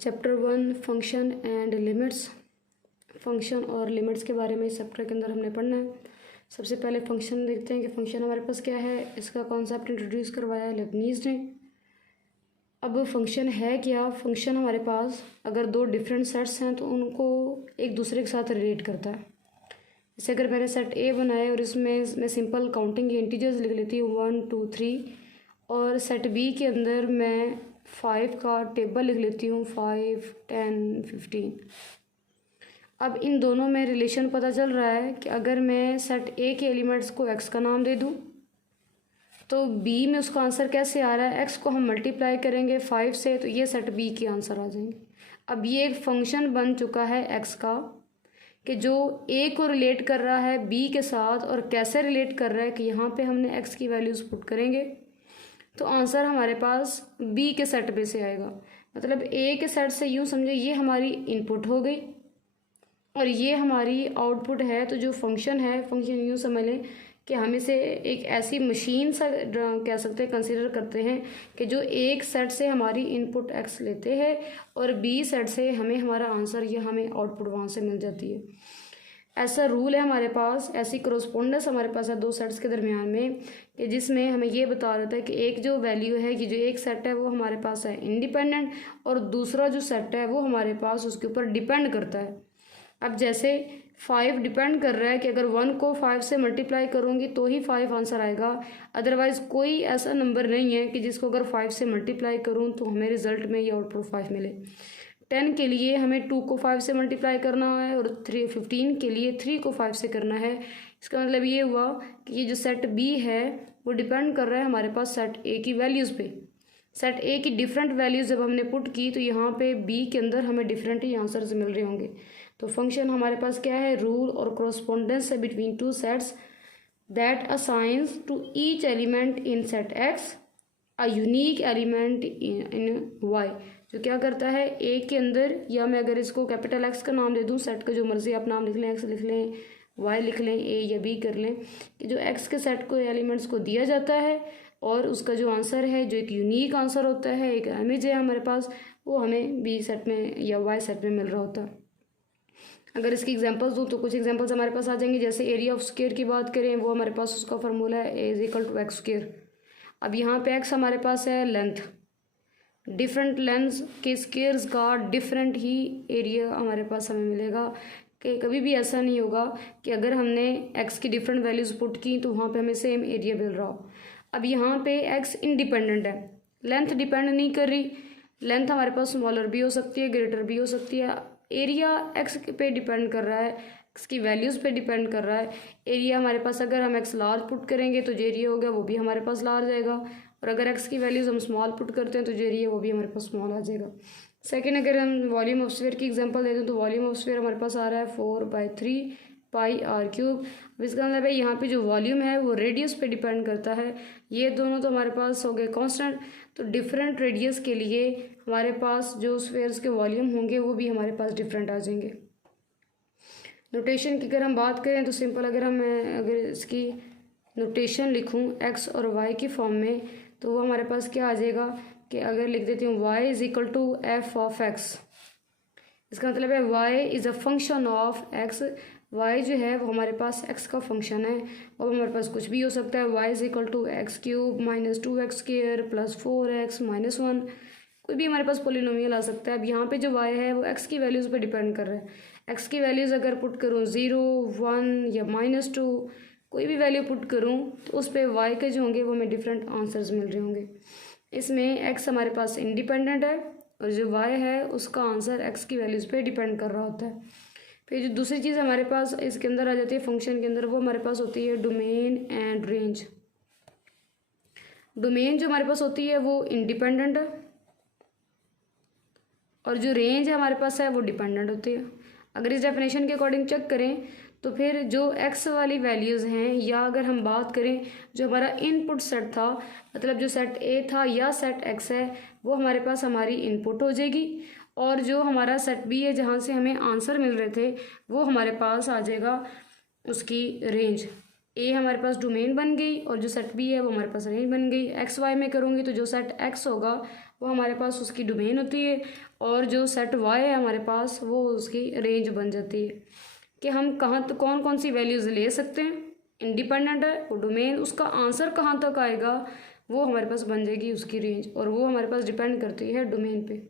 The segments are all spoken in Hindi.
Chapter 1 function and limits. Function और लिमिट्स के बारे में इस चैप्टर के अंदर हमने पढ़ना है। सबसे पहले फंक्शन देखते हैं कि फंक्शन हमारे पास क्या है। इसका कॉन्सेप्ट इंट्रोड्यूस करवाया है लेबनीज़ ने। अब फंक्शन है क्या? फंक्शन हमारे पास अगर दो डिफरेंट सेट्स हैं तो उनको एक दूसरे के साथ रिलेट करता है। जैसे अगर मैंने सेट ए बनाया और इसमें मैं सिंपल काउंटिंग इंटीजर्स लिख लेती हूँ 1 2 3, और सेट बी के अंदर मैं 5 का टेबल लिख लेती हूँ 5 10 15। अब इन दोनों में रिलेशन पता चल रहा है कि अगर मैं सेट ए के एलिमेंट्स को एक्स का नाम दे दूँ तो बी में उसका आंसर कैसे आ रहा है। एक्स को हम मल्टीप्लाई करेंगे 5 से तो ये सेट बी के आंसर आ जाएंगे। अब ये एक फंक्शन बन चुका है एक्स का कि जो ए को रिलेट कर रहा है बी के साथ, और कैसे रिलेट कर रहा है कि यहाँ पे हमने एक्स की वैल्यूज़ पुट करेंगे तो आंसर हमारे पास बी के सेट पे से आएगा। मतलब ए के सेट से यूँ समझो ये हमारी इनपुट हो गई और ये हमारी आउटपुट है। तो जो फंक्शन है, फंक्शन यूँ समझ लें कि हम इसे एक ऐसी मशीन सा कह सकते हैं, कंसीडर करते हैं कि जो एक सेट से हमारी इनपुट एक्स लेते हैं और बी सेट से हमें हमारा आंसर या हमें आउटपुट वहाँ से मिल जाती है। ऐसा रूल है हमारे पास, ऐसी कॉरस्पॉन्डेंस हमारे पास है दो सेट्स के दरमियान में कि जिसमें हमें ये बता रहा था कि एक जो वैल्यू है कि जो एक सेट है वो हमारे पास है इंडिपेंडेंट और दूसरा जो सेट है वो हमारे पास उसके ऊपर डिपेंड करता है। अब जैसे 5 डिपेंड कर रहा है कि अगर 1 को 5 से मल्टीप्लाई करूँगी तो ही 5 आंसर आएगा, अदरवाइज़ कोई ऐसा नंबर नहीं है कि जिसको अगर 5 से मल्टीप्लाई करूँ तो हमें रिजल्ट में ये आउटपुट 5 मिले। 10 के लिए हमें 2 को 5 से मल्टीप्लाई करना है और 15 के लिए 3 को 5 से करना है। इसका मतलब ये हुआ कि ये जो सेट बी है वो डिपेंड कर रहा है हमारे पास सेट ए की वैल्यूज़ पे। सेट ए की डिफरेंट वैल्यूज़ जब हमने पुट की तो यहाँ पे बी के अंदर हमें डिफरेंट ही आंसर्स मिल रहे होंगे। तो फंक्शन हमारे पास क्या है? रूल और कॉरस्पॉन्डेंस है between two sets that assigns to each element in set x a unique element in y. जो क्या करता है ए के अंदर, या मैं अगर इसको कैपिटल एक्स का नाम दे दूँ, सेट का जो मर्जी आप नाम लिख लें, एक्स लिख लें, वाई लिख लें, ए या बी कर लें, कि जो एक्स के सेट को एलिमेंट्स को दिया जाता है और उसका जो आंसर है जो एक यूनिक आंसर होता है, एक इमेज है हमारे पास, वो हमें बी सेट में या वाई सेट में मिल रहा होता है। अगर इसकी एग्जांपल्स दूँ तो कुछ एग्जांपल्स हमारे पास आ जाएंगे। जैसे एरिया ऑफ स्क्वायर की बात करें, वो हमारे पास उसका फार्मूला है A is equal to x square. अब यहाँ पे एक्स हमारे पास है लेंथ, डिफरेंट लेंथ के स्क्वायर्स का डिफरेंट ही एरिया हमारे पास हमें मिलेगा। कि कभी भी ऐसा नहीं होगा कि अगर हमने एक्स की डिफरेंट वैल्यूज़ पुट की तो वहाँ पे हमें सेम एरिया मिल रहा हो। अब यहाँ पे एक्स इंडिपेंडेंट है, लेंथ डिपेंड नहीं कर रही। लेंथ हमारे पास स्मॉलर भी हो सकती है, ग्रेटर भी हो सकती है। एरिया एक्स पे डिपेंड कर रहा है, एक्स की वैल्यूज़ पे डिपेंड कर रहा है। एरिया हमारे पास अगर हम एक्स लार्ज पुट करेंगे तो जो एरिया होगा वो भी हमारे पास लार्ज आएगा, और अगर एक्स की वैल्यूज़ हम स्मॉल पुट करते हैं तो जो एरिया वो भी हमारे पास स्मॉल आ जाएगा। सेकेंड, अगर हम वॉल्यूम ऑफ स्फीयर की एग्जांपल दे दें तो वॉल्यूम ऑफ स्फीयर हमारे पास आ रहा है 4/3 पाई आर क्यूब। अब इसका मतलब है यहाँ पे जो वॉल्यूम है वो रेडियस पे डिपेंड करता है। ये दोनों तो हमारे पास हो गए कांस्टेंट, तो डिफरेंट रेडियस के लिए हमारे पास जो स्फीयर्स के वॉल्यूम होंगे वो भी हमारे पास डिफरेंट आ जाएंगे। नोटेशन की अगर हम बात करें तो सिंपल, अगर इसकी नोटेशन लिखूँ एक्स और वाई की फॉर्म में तो वो हमारे पास क्या आ जाएगा कि अगर लिख देती हूँ y is equal to f of x. इसका मतलब है y is a function of x. Y जो है वो हमारे पास एक्स का फंक्शन है और हमारे पास कुछ भी हो सकता है। Y is equal to x cube minus 2x square plus 4x minus 1, कोई भी हमारे पास पोलिनोमियल आ सकता है। अब यहाँ पे जो वाई है वो एक्स की वैल्यूज़ पे डिपेंड कर रहा है। एक्स की वैल्यूज़ अगर पुट करूँ 0 1 या -2, कोई भी वैल्यू पुट करूँ तो उस पर वाई के जो होंगे वो हमें डिफरेंट आंसर्स मिल रहे होंगे। इसमें एक्स हमारे पास इंडिपेंडेंट है और जो वाई है उसका आंसर एक्स की वैल्यूज़ पे डिपेंड कर रहा होता है। फिर जो दूसरी चीज़ हमारे पास इसके अंदर आ जाती है फंक्शन के अंदर, वो हमारे पास होती है डोमेन एंड रेंज। डोमेन जो हमारे पास होती है वो इंडिपेंडेंट है और जो रेंज है हमारे पास है वो डिपेंडेंट होती है। अगर इस डेफिनेशन के अकॉर्डिंग चेक करें तो फिर जो एक्स वाली वैल्यूज़ हैं, या अगर हम बात करें जो हमारा इनपुट सेट था, मतलब जो सेट ए था या सेट एक्स है, वो हमारे पास हमारी इनपुट हो जाएगी, और जो हमारा सेट बी है जहाँ से हमें आंसर मिल रहे थे वो हमारे पास आ जाएगा उसकी रेंज। ए हमारे पास डोमेन बन गई और जो सेट बी है वो हमारे पास रेंज बन गई। एक्स वाई में करूँगी तो जो सेट एक्स होगा वो हमारे पास उसकी डोमेन होती है, और जो सेट वाई है हमारे पास वो उसकी रेंज बन जाती है कि हम कहाँ तो कौन कौन सी वैल्यूज़ ले सकते हैं। इंडिपेंडेंट है वो डोमेन, उसका आंसर कहाँ तक आएगा वो हमारे पास बन जाएगी उसकी रेंज, और वो हमारे पास डिपेंड करती है डोमेन पे।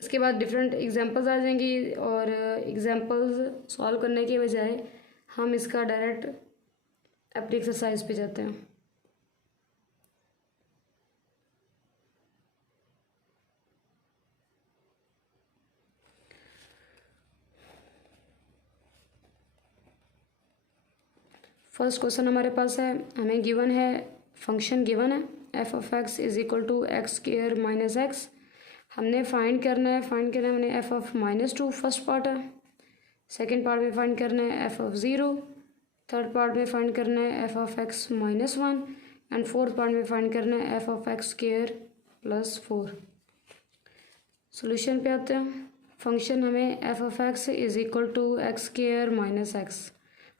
इसके बाद डिफरेंट एग्जांपल्स आ जाएंगी, और एग्जांपल्स सॉल्व करने के बजाय हम इसका डायरेक्ट अपनी एक्सरसाइज पे जाते हैं। फर्स्ट क्वेश्चन हमारे पास है, हमें गिवन है, फंक्शन गिवन है F of x is equal to x square minus x. हमने फाइंड करना है हमने F of minus two, first part है। सेकेंड पार्ट में फाइंड करना है F of zero. Third part में फाइंड करना है F of x minus one. And fourth part में फाइंड करना है F of x square plus four. Solution पे आते हैं। फंक्शन हमें f of x is equal to x square minus X.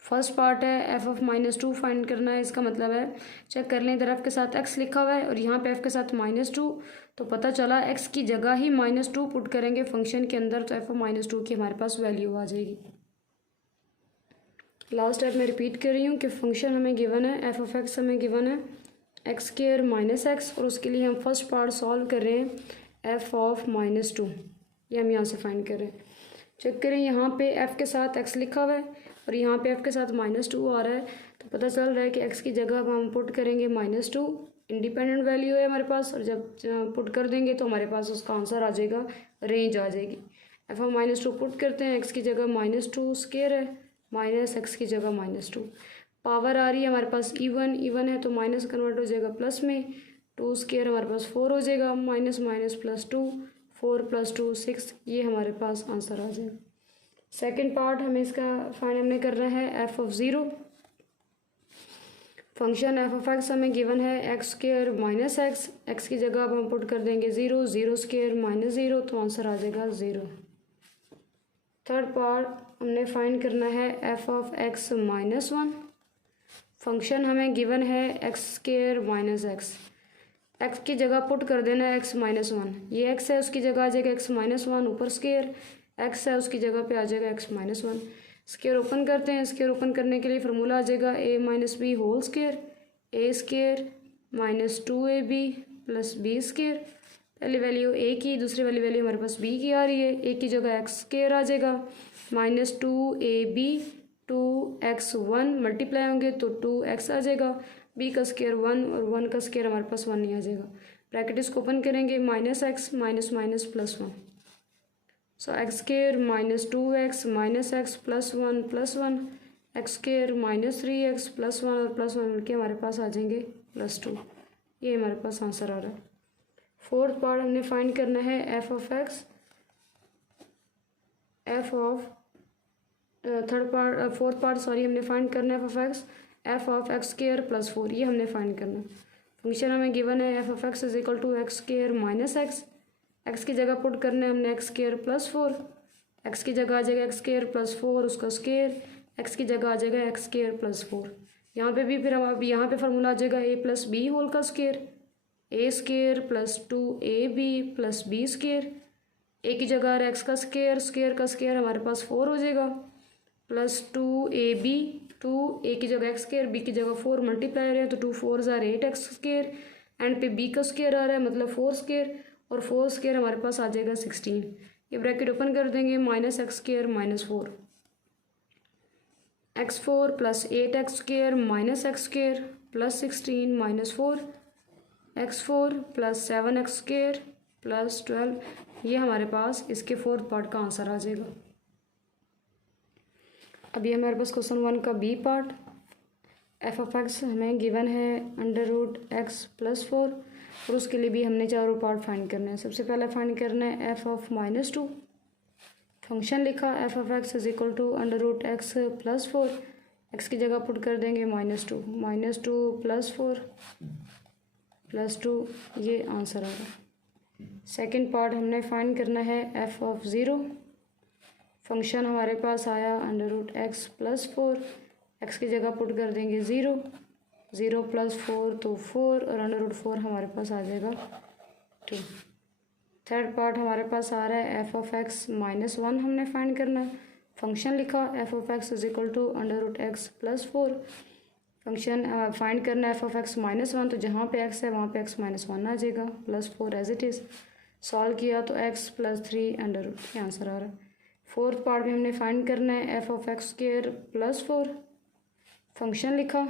First part है F of minus two find करना है। इसका मतलब है चेक कर लें, इधर एफ के साथ एक्स लिखा हुआ है और यहाँ पे एफ के साथ माइनस टू, तो पता चला एक्स की जगह ही माइनस टू पुट करेंगे फंक्शन के अंदर, तो एफ ऑफ माइनस टू की हमारे पास वैल्यू आ जाएगी। लास्ट स्टेप में रिपीट कर रही हूँ कि फंक्शन हमें गिवन है, एफ ऑफ एक्स हमें गिवन है एक्स स्क्वायर माइनस एक्स, और उसके लिए हम फर्स्ट पार्ट सॉल्व कर रहे हैं एफ ऑफ माइनस टू, ये हम यहाँ से फाइंड कर रहे हैं। चेक करें, यहाँ पे एफ के साथ एक्स लिखा हुआ है और यहाँ पे एफ के साथ माइनस टू आ रहा है, तो पता चल रहा है कि एक्स की जगह अब हम पुट करेंगे माइनस टू, इंडिपेंडेंट वैल्यू है हमारे पास, और जब पुट कर देंगे तो हमारे पास उसका आंसर आ जाएगा, रेंज आ जाएगी। एफ हम माइनस टू पुट करते हैं, एक्स की जगह माइनस टू स्क्वायर है, माइनस एक्स की जगह माइनस टू, पावर आ रही है हमारे पास इवन, इवन है तो माइनस कन्वर्ट हो जाएगा प्लस में, टू स्क्वायर हमारे पास फोर हो जाएगा, minus minus plus two, four plus to six, ये हमारे पास आंसर आ जाएगा। सेकेंड पार्ट हमें इसका फाइंड हमने करना है F of zero. Function F of x हमें गिवन है x square minus x, x की जगह अब हम पुट कर देंगे zero, zero square minus zero, तो आंसर आ जाएगा ज़ीरो। थर्ड पार्ट हमने फाइंड करना है F of x minus one. Function हमें गिवन है x square minus x, x की जगह पुट कर देना है एक्स माइनस वन, ये एक्स है उसकी जगह आ जाएगा एक्स माइनस वन, ऊपर स्क्वायर एक्स है उसकी जगह पे आ जाएगा x minus one. Square open करते हैं, स्क्वायर ओपन करने के लिए फार्मूला आ जाएगा A minus B whole square, A square minus two A B plus B square. पहली वैल्यू ए की, दूसरी वाली वैल्यू हमारे पास बी की आ रही है, ए की जगह एक्स स्क्वायर आ जाएगा, minus two A B, two x one multiply होंगे तो टू एक्स आ जाएगा, बी का स्क्वायर वन और वन का स्क्वायर हमारे पास वन ही आ जाएगा। ब्रैकेट इसको ओपन करेंगे, minus X minus minus plus one, so X square minus two X minus X plus one, X square minus three X plus one और प्लस वन मिलके हमारे पास आ जाएंगे प्लस टू, ये हमारे पास आंसर आ रहा है। फोर्थ पार्ट हमने फाइंड करना है F of x, f of fourth part हमने फाइंड करना है F of x, f of x square plus four, ये हमने फाइंड करना है। फंक्शन हमें गिवन है F of x is equal to x square minus x, x की जगह पुट करना है हमने x square plus four, x की जगह आ जाएगा एक्स स्क्वायर प्लस फोर उसका स्क्वायर, एक्स की जगह आ जाएगा एक्स स्क्वायर प्लस फोर, यहाँ पे भी फिर हम अब यहाँ पे फार्मूला आ जाएगा ए प्लस बी होल का square, A square plus two A B plus B square, A की जगह आ रहा है एक्स का स्क्वायर, स्क्वायर का स्क्वायर हमारे पास फोर हो जाएगा, plus two A B, two A की जगह एक्स स्क्वायर, बी की जगह फोर मल्टीप्लाई आ रहे हैं तो टू फोर ज़ार एट एक्स स्क्वायर, एंड पे बी का स्क्वायर आ रहा है मतलब फोर स्क्वायर, और फोर स्क्वायर हमारे पास आ जाएगा 16। ये ब्रैकेट ओपन कर देंगे, minus x square minus four, x four plus eight x square minus x square plus 16 minus four, x four plus seven x square plus 12, ये हमारे पास इसके फोर्थ पार्ट का आंसर आ जाएगा। अभी हमारे पास क्वेश्चन वन का b part, f of x हमें गिवन है under root x plus four, और उसके लिए भी हमने चारों पार्ट फाइंड करना है। सबसे पहले फाइंड करना है F of minus two, function लिखा F of x is equal to under root x plus four, x की जगह पुट कर देंगे minus two plus four plus two, ये आंसर आ रहा है। सेकेंड पार्ट हमने फाइंड करना है एफ ऑफ ज़ीरो, फंक्शन हमारे पास आया under root x plus four, x की जगह पुट कर देंगे ज़ीरो, ज़ीरो प्लस फोर तो फोर, और अंडर रूट फोर हमारे पास आ जाएगा 2। थर्ड पार्ट हमारे पास आ रहा है एफ ऑफ एक्स माइनस 1 हमने फाइंड करना है। फंक्शन लिखा F of x is equal to under root x plus 4। Function find करना है एफ ऑफ एक्स माइनस 1, तो जहाँ पे एक्स है वहाँ पे एक्स माइनस 1 आ जाएगा, plus 4 as it is. Solve किया तो एक्स प्लस 3 अंडर रूट, ये आंसर आ रहा है। फोर्थ पार्ट में हमने फाइंड करना है F of x square plus 4। Function लिखा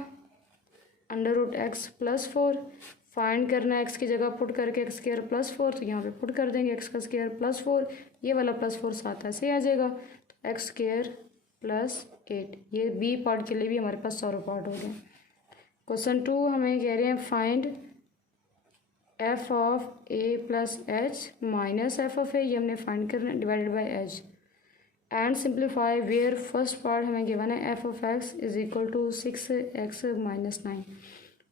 under root x plus 4। Find करना है एक्स की जगह पुट करके एक्स स्क्वायर प्लस 4, तो यहाँ पे पुट कर देंगे एक्स का स्क्वायर प्लस 4, ये वाला प्लस 4 साथ ऐसे आ जाएगा, तो एक्स स्क्वायर प्लस 8। ये बी पार्ट के लिए भी हमारे पास सॉल्व पार्ट हो गया। क्वेश्चन 2 हमें कह रहे हैं find F of A plus H minus F of A, ये हमने फाइंड करना है divided by H and simplify where first part हमें गिवन है F of x is equal to 6x minus 9।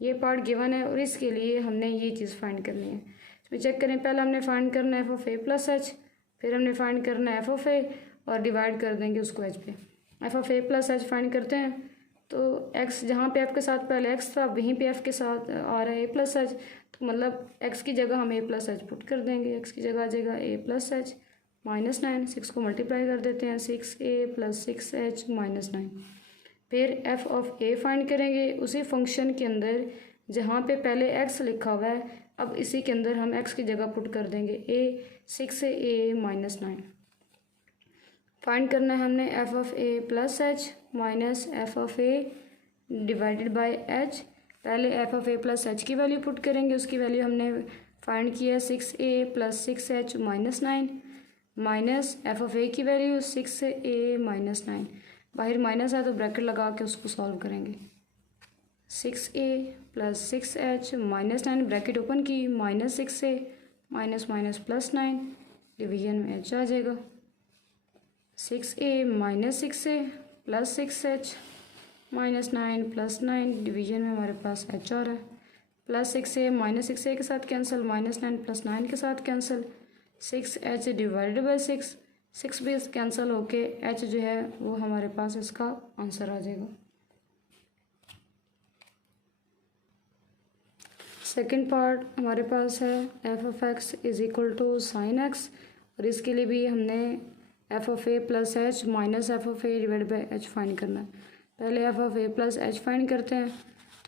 ये पार्ट गिवन है और इसके लिए हमने ये चीज़ फाइंड करनी है। इसमें चेक करें, पहले हमने फाइंड करना है F of A plus H, फिर हमने फाइंड करना है एफ ऑफ ए और डिवाइड कर देंगे उसको एच पे। F of A plus H find करते हैं तो एक्स जहाँ पे एफ के साथ पहले एक्स था वहीं पे एफ के साथ आ रहा है ए प्लस एच, तो मतलब एक्स की जगह हम ए प्लस एच पुट कर देंगे। एक्स की जगह आ जाएगा ए प्लस एच माइनस 9। 6 को मल्टीप्लाई कर देते हैं, 6a प्लस 6h माइनस 9। फिर एफ ऑफ ए फाइंड करेंगे उसी फंक्शन के अंदर जहाँ पे पहले x लिखा हुआ है, अब इसी के अंदर हम x की जगह पुट कर देंगे a 6a माइनस 9। फाइंड करना है हमने F of A plus H minus F of A divided by H. पहले F of A plus H की वैल्यू पुट करेंगे, उसकी वैल्यू हमने फाइंड किया 6a plus 6h minus 9 minus F of A की वैल्यू 6a माइनस 9। बाहर माइनस है तो ब्रैकेट लगा के उसको सॉल्व करेंगे। 6a plus 6h minus 9 bracket open की, minus 6a minus minus plus 9 division में h आ जाएगा। 6a minus 6a plus 6h minus 9 plus 9 division में हमारे पास h आ रहा है। प्लस 6a माइनस 6a के साथ कैंसिल, माइनस 9 प्लस 9 के साथ कैंसिल, 6h डिवाइडेड बाई 6 भी कैंसिल होके h जो है वो हमारे पास इसका आंसर आ जाएगा। सेकंड पार्ट हमारे पास है F of x is equal to sine x, और इसके लिए भी हमने F of A plus H minus F of A divide by h find करना है। पहले F of A plus H find करते हैं,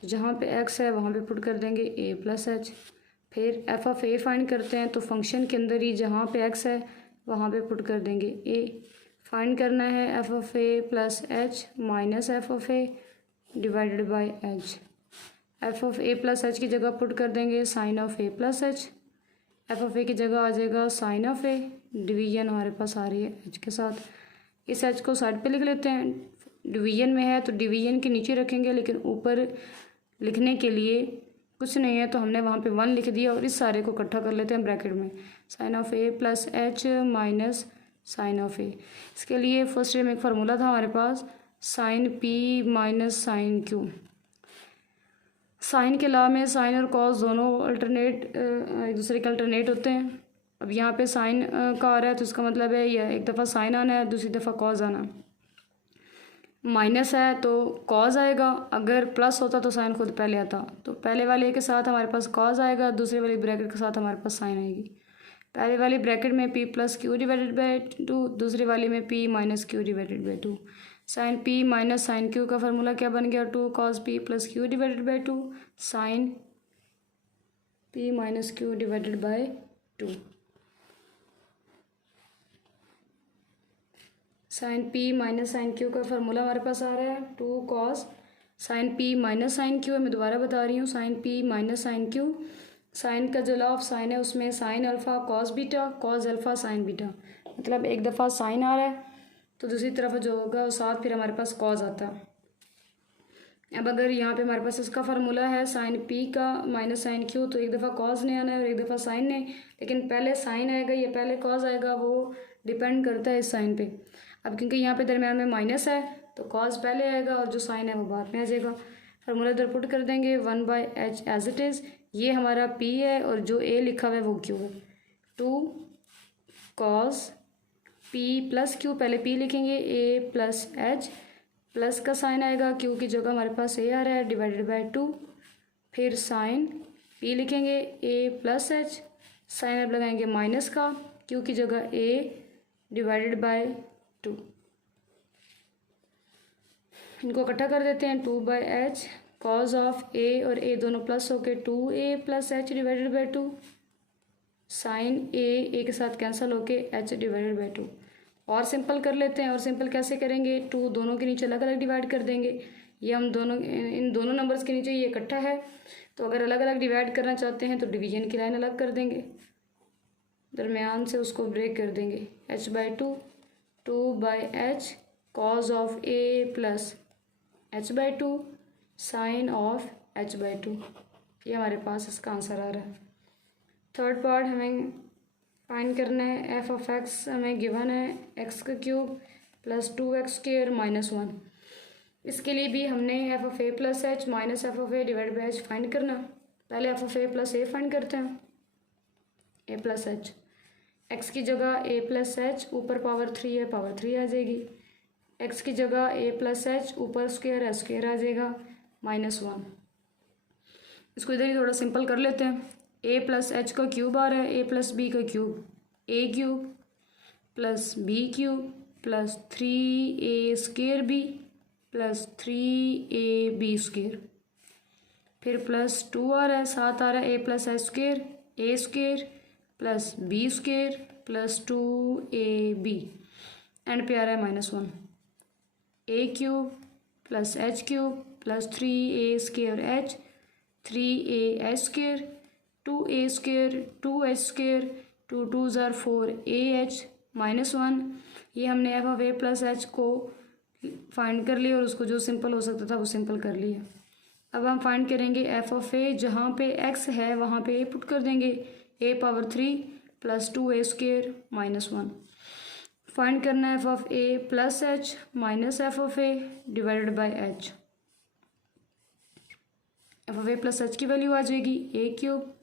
तो जहाँ पे एक्स है वहाँ पे पुट कर देंगे ए प्लस एच। फिर एफ ऑफ ए फाइंड करते हैं तो फंक्शन के अंदर ही जहाँ पे एक्स है वहाँ पे पुट कर देंगे ए। फाइंड करना है F of A plus H minus F of A divided by H. F of A plus H की जगह पुट कर देंगे sine of A plus H. F of A की जगह आ जाएगा साइन ऑफ ए, डिवीजन हमारे पास आ रही है एच के साथ। इस एच को साइड पे लिख लेते हैं, डिवीजन में है तो डिवीजन के नीचे रखेंगे, लेकिन ऊपर लिखने के लिए कुछ नहीं है तो हमने वहाँ पे 1 लिख दिया और इस सारे को इकट्ठा कर लेते हैं ब्रैकेट में। Sine of A plus H minus sine of A. इसके लिए फर्स्ट में एक फार्मूला था हमारे पास, sine P minus sine Q. Sine के लॉ में साइन और कॉस दोनों अल्टरनेट एक दूसरे के अल्टरनेट होते हैं। अब यहाँ पे साइन का आ रहा है तो इसका मतलब है यह एक दफ़ा साइन आना है, दूसरी दफ़ा कॉस आना। माइनस है तो कॉस आएगा, अगर प्लस होता तो साइन खुद पहले आता। तो पहले वाले के साथ हमारे पास कॉस आएगा, दूसरे वाली ब्रैकेट के साथ हमारे पास साइन आएगी। पहले वाली ब्रैकेट में p plus q divided by 2, दूसरी वाली में p minus q divided by 2। Sine p minus sine q का फार्मूला क्या बन गया, 2 cos p plus q divided by 2 sine p minus q divided by 2। Sine p minus sine q का फार्मूला हमारे पास आ रहा है 2 cos sine p minus sine q. मैं दोबारा बता रही हूँ, sine p minus sine Q. Sine का जो लॉ ऑफ साइन है उसमें sine alpha cos beta, cos alpha sine beta, मतलब एक दफ़ा साइन आ रहा है तो दूसरी तरफ जो होगा वो साथ फिर हमारे पास कॉस आता है। अब अगर यहाँ पे हमारे पास इसका फार्मूला है साइन p का माइनस साइन क्यू, तो एक दफ़ा कॉस ने आना है और एक दफ़ा साइन ने, लेकिन पहले साइन आएगा या पहले कॉस आएगा वो डिपेंड करता है इस साइन पे। अब क्योंकि यहाँ पे दरम्यान में माइनस है तो कॉस पहले आएगा और जो साइन है वो बाद में आ जाएगा। फार्मूला इधर पुट कर देंगे 1 by h as it is. ये हमारा p है और जो a लिखा हुआ है वो q है। 2 cos p प्लस q, पहले p लिखेंगे a प्लस एच, प्लस का साइन आएगा, q की जगह हमारे पास a आ रहा है डिवाइडेड बाई 2। फिर साइन p लिखेंगे a प्लस एच, साइन अब लगाएंगे माइनस का, क्यू की जगह ए डिवाइडेड बाय 2। इनको इकट्ठा कर देते हैं, 2/h कॉज ऑफ ए और ए दोनों प्लस होके 2a plus H divided by 2, sine A के साथ कैंसिल होके h डिवाइडेड बाई 2। और सिंपल कर लेते हैं। और सिंपल कैसे करेंगे, 2 दोनों के नीचे अलग अलग डिवाइड कर देंगे। ये हम दोनों इन दोनों नंबर्स के नीचे ये इकट्ठा है, तो अगर अलग अलग डिवाइड करना चाहते हैं तो डिवीजन की लाइन अलग कर देंगे, दरमियान से उसको ब्रेक कर देंगे। h/2 2/h cos of A plus h/2 sine of h/2। ये हमारे पास इसका आंसर आ रहा है। थर्ड पार्ट हमें फाइंड करना है एफ ऑफ एक्स। हमें गिवन है एक्स का क्यूब प्लस 2x² माइनस 1। इसके लिए भी हमने F of A plus H minus F of A divide by h find करना। पहले F of A plus A find करते हैं, ए प्लस एच। एक्स की जगह ए प्लस एच, ऊपर पावर 3 है, पावर 3 आ जाएगी। एक्स की जगह ए प्लस एच, ऊपर स्क्वायर है, स्क्वायर आ जाएगा, -1। इसको इधर ही थोड़ा सिंपल कर लेते हैं। ए प्लस एच का क्यूब आ रहा है, ए प्लस बी का cube, A cube plus B cube plus 3a² B plus 3ab²। फिर प्लस 2 आ रहा है, साथ आ रहा है A plus h² a² plus b² plus 2ab, and पे आ रहा है -1। A cube plus H cube plus 3a² h 3ah², 2a², 2h², 2 2s are 4ah -1। ये हमने F of A plus H को फाइंड कर लिया और उसको जो सिंपल हो सकता था वो सिंपल कर लिया। अब हम फाइंड करेंगे एफ ऑफ ए। जहाँ पे एक्स है वहाँ पे ए पुट कर देंगे, a power 3 plus 2a² -1। Find करना है F of A plus H minus F of A divided by H. F of A plus H की वैल्यू आ जाएगी A cube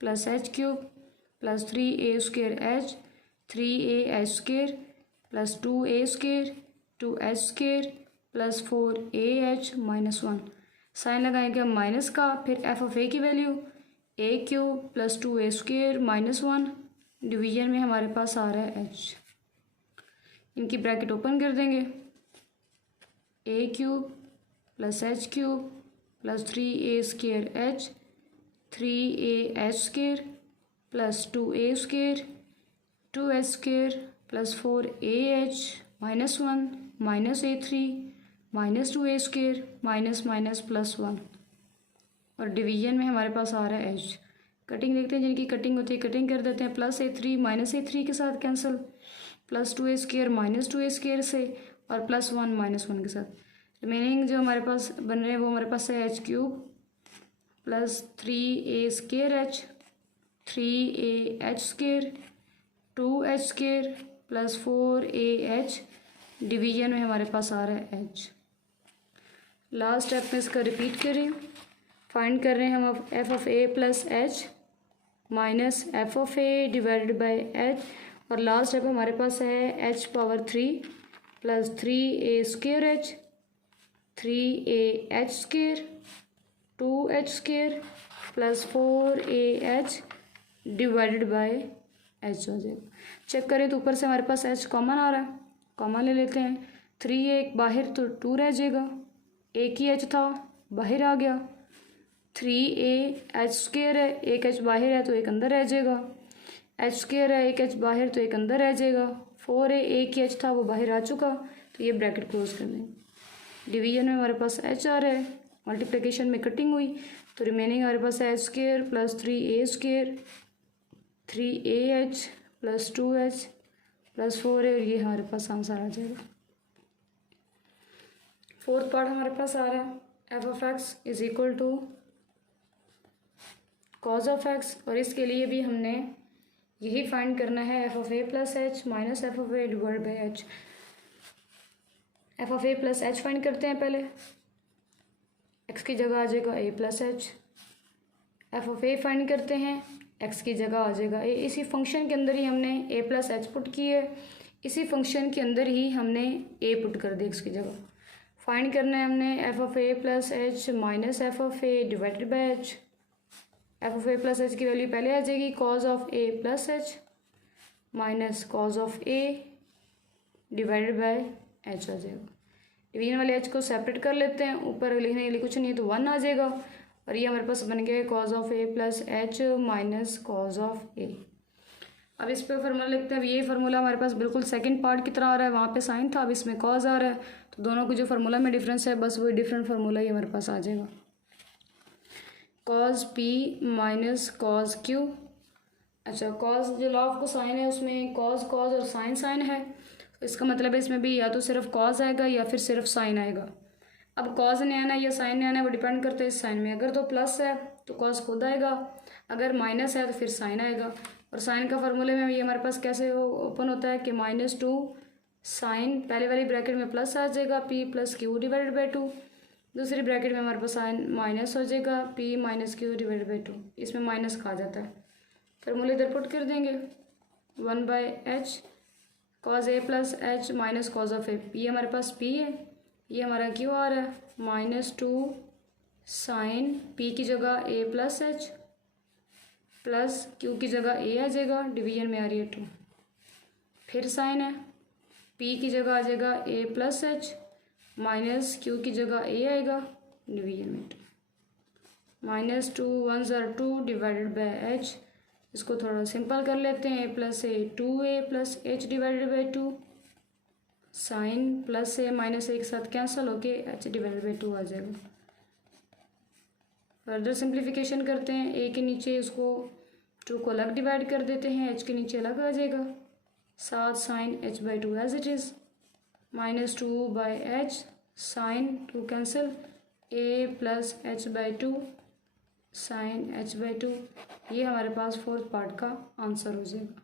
plus H cube plus 3a² h 3ah² plus 2a² 2h² plus 4ah -1। Sign लगाएंगे हम माइनस का, फिर एफ ऑफ ए की value A cube plus 2a² -1, division में हमारे पास आ रहा है h। इनकी ब्रैकेट ओपन कर देंगे, A cube plus H cube plus 3a² h 3ah² plus 2a² 2h² plus 4ah -1 minus a3 minus 2a² minus minus plus 1, और डिवीजन में हमारे पास आ रहा है h। कटिंग देखते हैं, जिनकी कटिंग होती है कटिंग कर देते हैं। प्लस a3 माइनस a3 के साथ cancel, plus 2a² minus 2a² से, और प्लस 1 -1 के साथ। रिमेनिंग जो हमारे पास बन रहे हैं वो हमारे पास है h cube plus 3a² h 3ah² 2h² plus 4ah, division में हमारे पास आ रहा है h। लास्ट स्टेप में इसका रिपीट करें। फाइंड कर रहे हैं हम F of A plus H minus F of A divided by H, और लास्ट स्टेप हमारे पास है h power 3 plus 3a² h 3ah² 2h² plus 4ah divided by h हो जाएगा। चेक करें तो ऊपर से हमारे पास h कॉमन आ रहा है, कॉमन ले लेते हैं। 3a बाहर तो 2 रह जाएगा, एक ही h था बाहर आ गया। 3ah² है, एक h बाहर है तो एक अंदर रह जाएगा। h² है, एक h बाहर तो एक अंदर रह जाएगा। 4a एक ही h था वो बाहर आ चुका, तो ये ब्रैकेट क्लोज कर देंगे। डिवीजन में हमारे पास h आ रहा है, मल्टीप्लिकेशन में कटिंग हुई तो रिमेनिंग हमारे पास है h² plus 3a² 3ah plus 2h plus 4 है, और ये हमारे पास आंसर आ जाएगा। फोर्थ पार्ट हमारे पास आ रहा है F of x is equal to cos of X, और इसके लिए भी हमने यही फाइंड करना है F of A plus H minus F of A divide by H. F of A plus H find करते हैं पहले, एक्स की जगह आ जाएगा A plus H. F of A find करते हैं, एक्स की जगह आ जाएगा ए। इसी फंक्शन के अंदर ही हमने ए प्लस एच पुट की है, इसी फंक्शन के अंदर ही हमने ए पुट कर दी एक्स की जगह। फाइंड करना है हमने F of A plus H minus F of A divided by H. F of A plus H की वैल्यू पहले आ जाएगी, cos of A plus H minus cos of A divided by H आ जाएगा। डिवीजन वाले एच को सेपरेट कर लेते हैं, ऊपर लिखने के लिए कुछ नहीं है तो 1 आ जाएगा, और ये हमारे पास बन गया cos of A plus H minus cos of A. अब इस पे फार्मूला लिखते हैं। अब ये फार्मूला हमारे पास बिल्कुल सेकंड पार्ट की तरह आ रहा है, वहाँ पे साइन था, अब इसमें कॉज आ रहा है, तो दोनों को जो फार्मूला में डिफरेंस है बस वही डिफरेंट फार्मूला ही हमारे पास आ जाएगा। Cause P minus cos Q. अच्छा, कॉज जो लॉ ऑफ कोसाइन है उसमें कॉज कॉज और साइन साइन है, तो इसका मतलब है इसमें भी या तो सिर्फ कॉज आएगा या फिर सिर्फ साइन आएगा। अब कॉज ने आना है या साइन ने आना है वो डिपेंड करता है इस साइन में। अगर तो प्लस है तो कॉज खुद आएगा, अगर माइनस है तो फिर साइन आएगा। और साइन का फार्मूले में ये हमारे पास कैसे ओपन होता है कि -2 साइन, पहले वाली ब्रैकेट में प्लस आ जाएगा P plus q divided by 2, दूसरी ब्रैकेट में हमारे पास साइन माइनस हो जाएगा P minus q divided by 2, इसमें माइनस कहा जाता है। फार्मूले इधर पुट कर देंगे, 1/h cos A plus H minus cos of A. ये हमारे पास पी है, ये हमारा क्यू आ रहा है, -2 साइन पी की जगह ए प्लस एच प्लस क्यू की जगह ए आ जाएगा, डिवीजन में आ रही है 2, फिर साइन है पी की जगह आ जाएगा A plus H minus Q की जगह ए आएगा, डिवीजन में 2, -2 1s are 2 divided by H. इसको थोड़ा सिंपल कर लेते हैं, A plus A 2a plus H divided by 2, sine plus A minus A के साथ कैंसिल होके एच डिवाइडेड बाई 2 आ जाएगा। फर्दर सिंप्लीफिकेशन करते हैं, ए के नीचे उसको 2 को अलग डिवाइड कर देते हैं, एच के नीचे अलग आ जाएगा, 7 sine h by 2 as it is, -2 by h sine 2 cancel, a plus h by 2 sine h by 2। ये हमारे पास फोर्थ पार्ट का आंसर हो जाएगा।